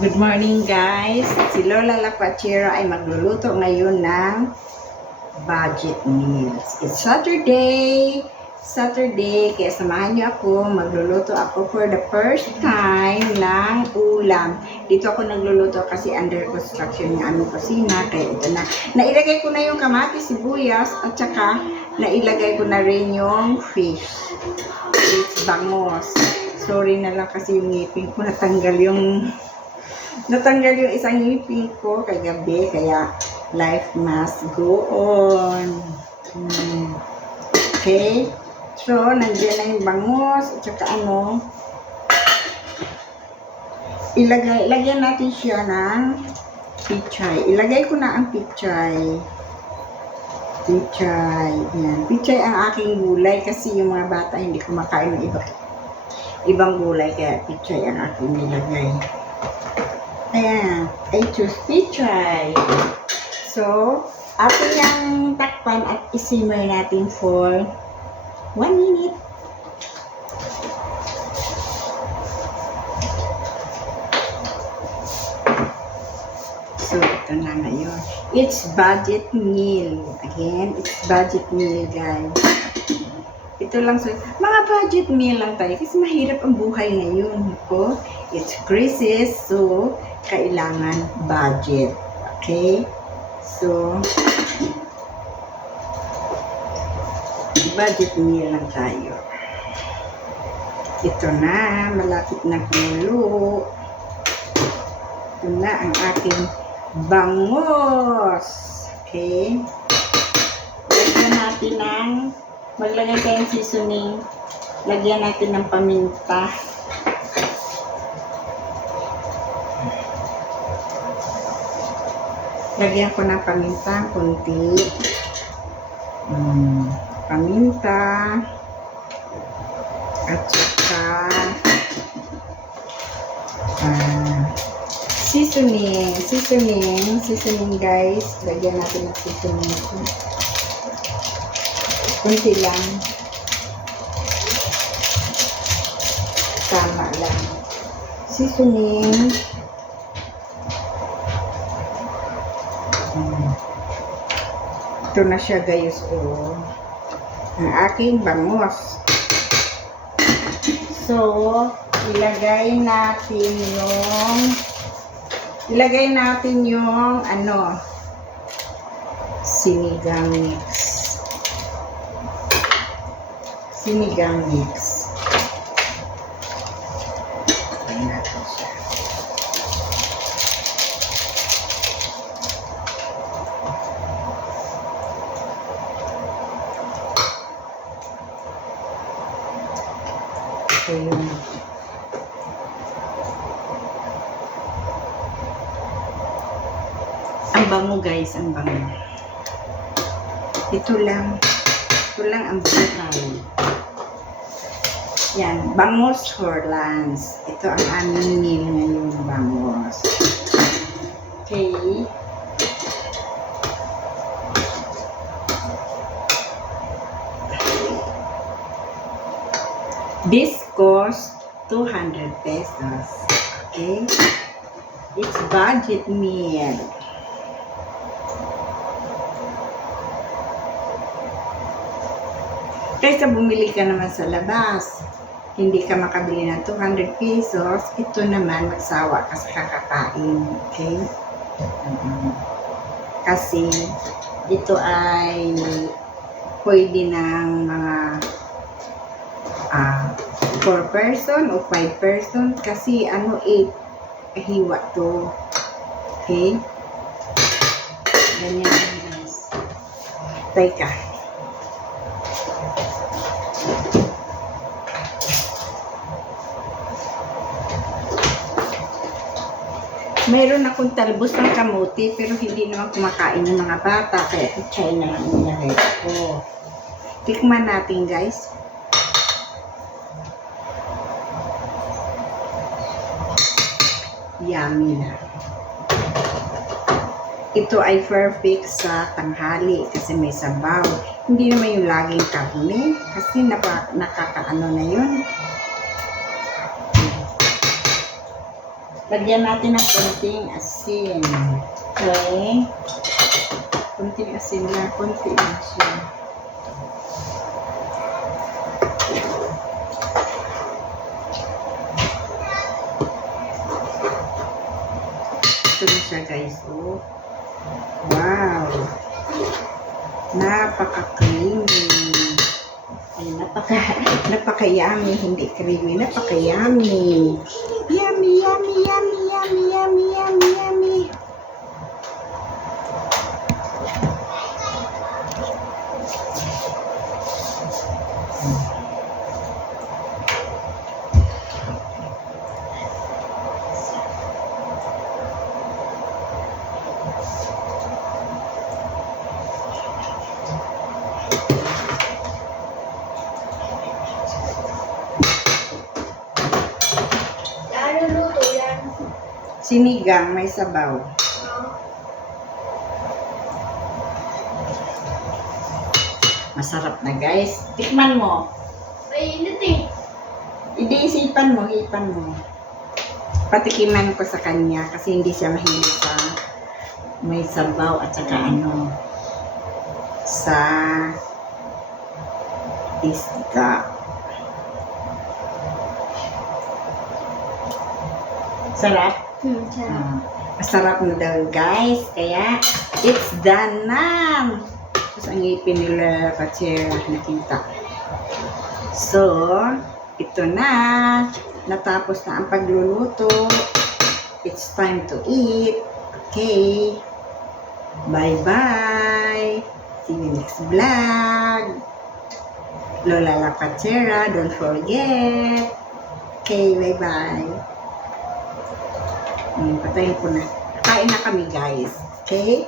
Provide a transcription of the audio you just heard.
Good morning guys! Si Lola Lapachera ay magluluto ngayon ng budget meals. It's Saturday! Kaya samahan niyo ako. Magluluto ako for the first time ng ulam. Dito ako nagluluto kasi under construction yung aming kusina. Kaya ito na. Nailagay ko na yung kamatis, sibuyas, at saka nailagay ko na rin yung fish. It's bangos. Sorry na lang kasi yung ngipin ko natanggal yung isang ngipin ko kagabi, kaya life must go on. Okay? So, nandiyan na yung bangos, at saka lagyan natin siya ng pichay. Ilagay ko na ang pichay. Yan. Pichay ang aking gulay kasi yung mga bata hindi kumakain ng ibang gulay, kaya pichay ang aking nilagay. Ayan, I choose pichay. So, atin yung takpan at isimmer natin for 1 minute. So, ito na ngayon. It's budget meal. Again, it's budget meal, guys. Ito lang sa mga budget meal lang tayo kasi mahirap ang buhay ngayon. Ko, it's crisis, so kailangan budget. Okay? So, budget meal lang tayo. Ito na, malapit na kumulo. Ito na ang aking bangos. Okay? Lagyan natin ng maglagay tayong seasoning. Lagyan natin ng paminta. Lagyan ko ng paminta, kunti. Paminta. At saka seasoning. Seasoning guys. Lagyan natin ng seasoning. Kunti lang. Tama lang. Seasoning. Ito na siya guys, oh. Ang aking bangos. So, ilagay natin yung sinigang mix. Ayan natin siya. Ito yun. Ang bango guys, ang bango. Ito lang ang buhay. Yan, bangos for lunch. Ito ang aming meal ngayon, bangos. Okay. This costs 200 pesos. Okay? It's budget meal. Kaysa bumili ka naman sa labas, hindi ka makabili ng 200 pesos, ito naman magsawa ka sa kakakain. Okay? Kasi ito ay pwede ng mga 4 person o 5 person kasi 8 hiwa to. Okay? Ganyan guys. Teka. Mayroon akong talbos ng kamote pero hindi naman kumakain ng mga bata kaya pichay na lang nilagay ko. Tikman natin guys. Yummy na. Ito ay perfect sa tanghali kasi may sabaw. Hindi naman yung laging karne kasi nakakaano na yun. Lagyan natin ng konting asin. Okay? Konting asin lang. Konti lang siya. Ito na siya guys. Oh. Wow! Napaka-creamy. Ay, napaka-yummy. Hindi creamy. Napaka-yummy. Yummy, yummy, yummy, yummy, yummy, yummy, yummy. Ano luto yan? Sinigang, may sabaw. Masarap na guys. Tikman mo. Ay, init eh. Isipan mo, hipan mo. Patikiman ko sa kanya kasi hindi siya mahilig sa may sabaw at saka ano sa isda. Sarap? Sarap. Masarap na daw guys. Kaya it's done na. Tapos ang ngipin nila Pachera nakita. So, ito na. Natapos na ang pagluluto. It's time to eat. Okay. Bye-bye. See you next vlog. Lola La Pachera. Don't forget. Okay, bye-bye. Patayin ko na. Kain na kami guys. Okay?